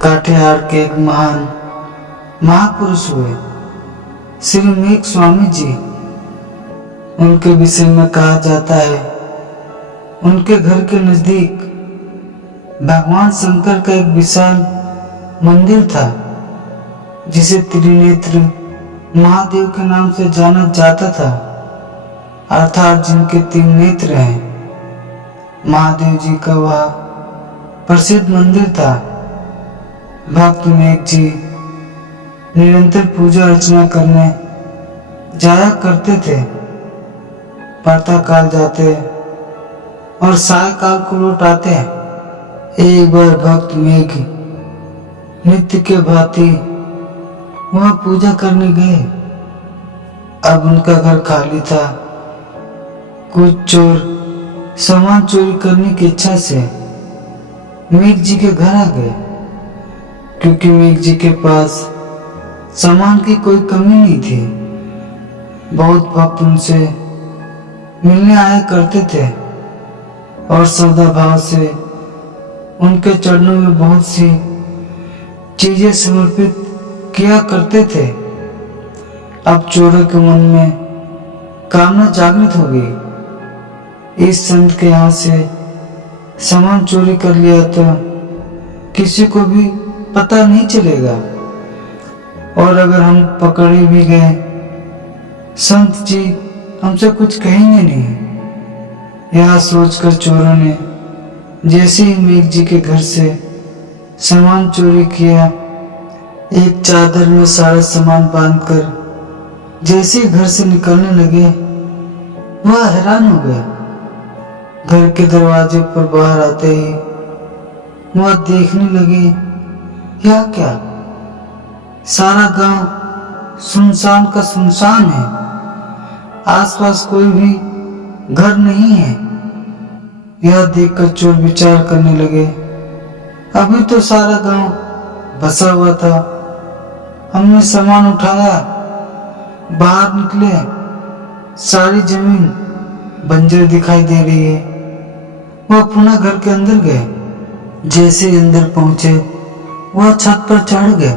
काठियार के एक महान महापुरुष हुए श्री मेघ स्वामी जी। उनके विषय में कहा जाता है उनके घर के नजदीक भगवान शंकर का एक विशाल मंदिर था जिसे त्रिनेत्र महादेव के नाम से जाना जाता था, अर्थात जिनके 3 नेत्र हैं। महादेव जी का वह प्रसिद्ध मंदिर था। भक्त मेघ जी निरंतर पूजा अर्चना करने जाया करते थे। प्रातःकाल जाते और सायकाल को लौट आते। एक बार भक्त मेघ नित्य के भांति वहां पूजा करने गए। अब उनका घर खाली था। कुछ चोर सामान चोरी करने की इच्छा से मेघ जी के घर आ गए, क्योंकि मेघ जी के पास सामान की कोई कमी नहीं थी। बहुत भक्त उनसे मिलने आया करते थे और श्रद्धा भाव से उनके चरणों में बहुत सी चीजें समर्पित किया करते थे। अब चोरों के मन में कामना जागृत हो गई। इस संत के यहाँ से सामान चोरी कर लिया तो किसी को भी पता नहीं चलेगा, और अगर हम पकड़े भी गए संत जी हमसे कुछ कहेंगे नहीं। यह सोचकर चोरों ने जैसे ही मेघ जी के घर से सामान चोरी किया, एक चादर में सारा सामान बांधकर जैसे ही घर से निकलने लगे, वह हैरान हो गया। घर के दरवाजे पर बाहर आते ही वह देखने लगे, यह क्या, सारा गांव सुनसान का सुनसान है। आसपास कोई भी घर नहीं है। यह देखकर चोर विचार करने लगे, अभी तो सारा गांव बसा हुआ था। हमने सामान उठाया, बाहर निकले, सारी जमीन बंजर दिखाई दे रही है। वह पुनः घर के अंदर गए। जैसे अंदर पहुंचे वह छत पर चढ़ गए।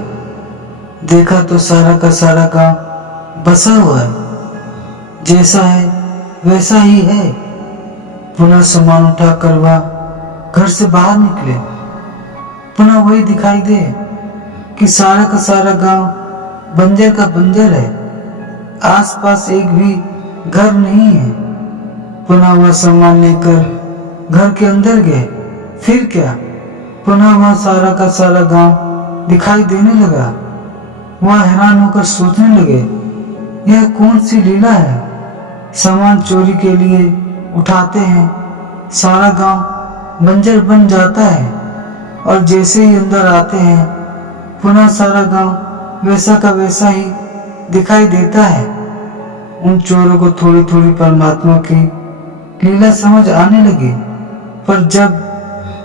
देखा तो सारा का सारा गांव बसा हुआ है, जैसा है वैसा ही है। पुनः सामान उठाकर वह घर से बाहर निकले। पुनः वही दिखाई दे कि सारा का सारा गांव बंजर का बंजर है। आसपास एक भी घर नहीं है। पुनः वह सामान लेकर घर के अंदर गए। फिर क्या, पुनः वह सारा का सारा गांव दिखाई देने लगा। वह हैरान होकर सोचने लगे, यह कौन सी लीला है। सामान चोरी के लिए उठाते हैं, सारा गांव बंजर बन जाता है, और जैसे ही अंदर आते हैं पुनः सारा गांव वैसा का वैसा ही दिखाई देता है। उन चोरों को थोड़ी थोड़ी परमात्मा की लीला समझ आने लगी, पर जब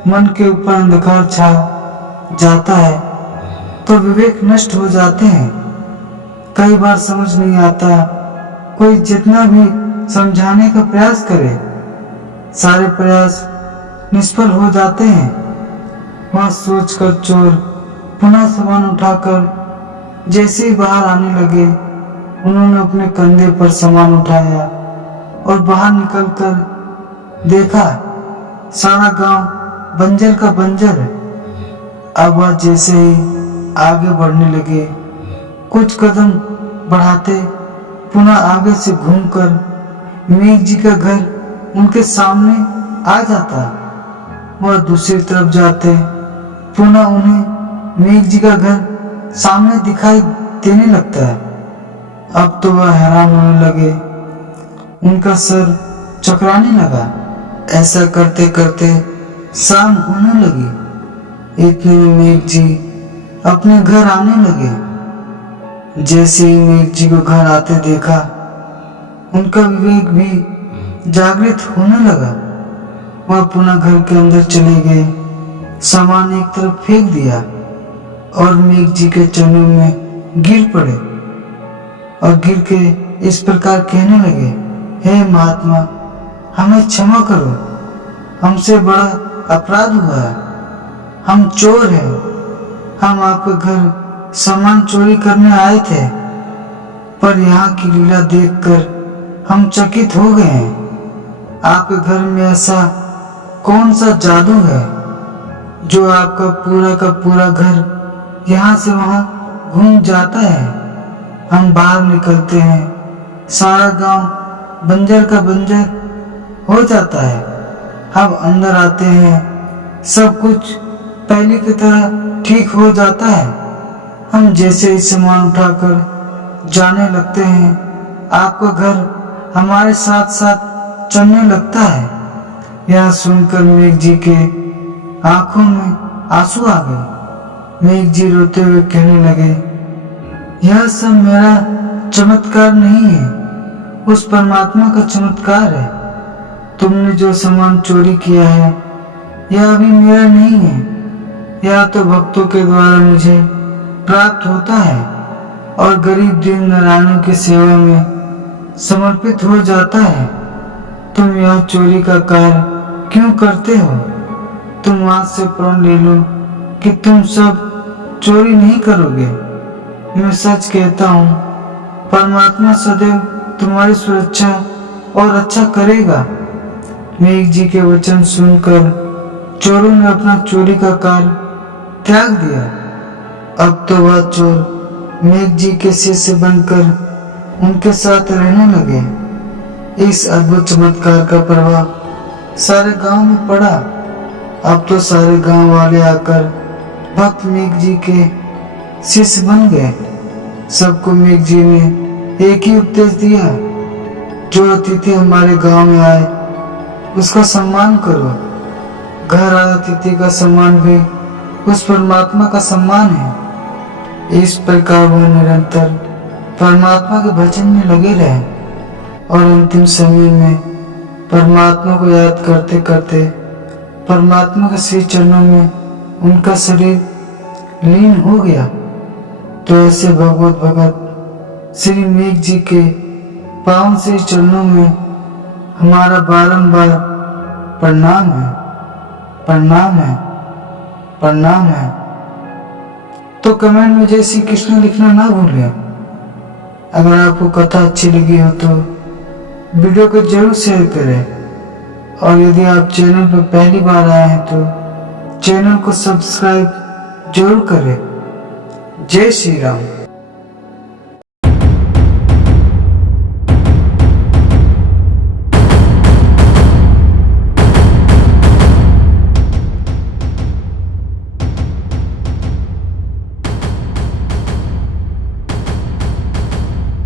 मन के ऊपर अंधकार छा जाता है तो विवेक नष्ट हो जाते हैं। कई बार समझ नहीं आता, कोई जितना भी समझाने का प्रयास करे, सारे प्रयास निष्फल हो जाते हैं। वह सोचकर चोर पुनः सामान उठाकर जैसे ही बाहर आने लगे, उन्होंने अपने कंधे पर सामान उठाया और बाहर निकलकर देखा सारा गांव बंजर का बंजर। अब वह जैसे ही आगे बढ़ने लगे, कुछ कदम बढ़ाते पुनः आगे से घूमकर मेघ जी का घर उनके सामने आ जाता। वह दूसरी तरफ जाते, पुनः उन्हें मेघ जी का घर सामने दिखाई देने लगता है। अब तो वह हैरान होने लगे, उनका सर चकराने लगा। ऐसा करते करते शाम होने लगी। इतने में मेघ जी अपने घर आने लगे। जैसे ही मेघ जी को घर आते देखा, उनका विवेक भी जागृत होने लगा। वह पुनः घर के अंदर चले गए, सामान एक तरफ फेंक दिया और मेघ जी के चरणों में गिर पड़े और गिर के इस प्रकार कहने लगे, हे महात्मा, हमें क्षमा करो, हमसे बड़ा अपराध हुआ है, हम चोर हैं, हम आपके घर सामान चोरी करने आए थे, पर यहाँ की लीला देखकर हम चकित हो गए हैं। आपके घर में ऐसा कौन सा जादू है जो आपका पूरा घर यहाँ से वहाँ घूम जाता है। हम बाहर निकलते हैं, सारा गांव बंजर का बंजर हो जाता है। हम अंदर आते हैं, सब कुछ पहले की तरह ठीक हो जाता है। हम जैसे ही सामान उठाकर जाने लगते हैं, आपका घर हमारे साथ साथ चलने लगता है। यह सुनकर मेघ जी के आंखों में आंसू आ गए। मेघ जी रोते हुए कहने लगे, यह सब मेरा चमत्कार नहीं है, उस परमात्मा का चमत्कार है। तुमने जो सामान चोरी किया है यह अभी मेरा नहीं है, यह तो भक्तों के द्वारा मुझे प्राप्त होता है और गरीब दीन नारायणों की सेवा में समर्पित हो जाता है। तुम यह चोरी का कार्य क्यों करते हो? तुम आज से प्रण ले लो कि तुम सब चोरी नहीं करोगे। मैं सच कहता हूँ, परमात्मा सदैव तुम्हारी सुरक्षा और अच्छा करेगा। मेघ जी के वचन सुनकर चोरों ने अपना चोरी का कार्य त्याग दिया। अब तो वह चोर मेघ जी के शिष्य बनकर उनके साथ रहने लगे। इस अद्भुत चमत्कार का प्रभाव सारे गांव में पड़ा। अब तो सारे गांव वाले आकर भक्त मेघ जी के शिष्य बन गए। सबको मेघ जी ने एक ही उपदेश दिया, जो अतिथि हमारे गांव में आए उसका सम्मान करो। घर आए अतिथि का सम्मान भी उस परमात्मा का सम्मान है। इस प्रकार वह निरंतर परमात्मा के भजन में लगे रहे और अंतिम समय में परमात्मा को याद करते करते परमात्मा के श्री चरणों में उनका शरीर लीन हो गया। तो ऐसे भगवत भगत श्री मेघ जी के पावन श्री चरणों में हमारा बारंबार प्रणाम है, प्रणाम है, प्रणाम है। तो कमेंट में जय श्री कृष्ण लिखना ना भूलें। अगर आपको कथा अच्छी लगी हो तो वीडियो को जरूर शेयर करें और यदि आप चैनल पर पहली बार आए हैं तो चैनल को सब्सक्राइब जरूर करें। जय श्री राम।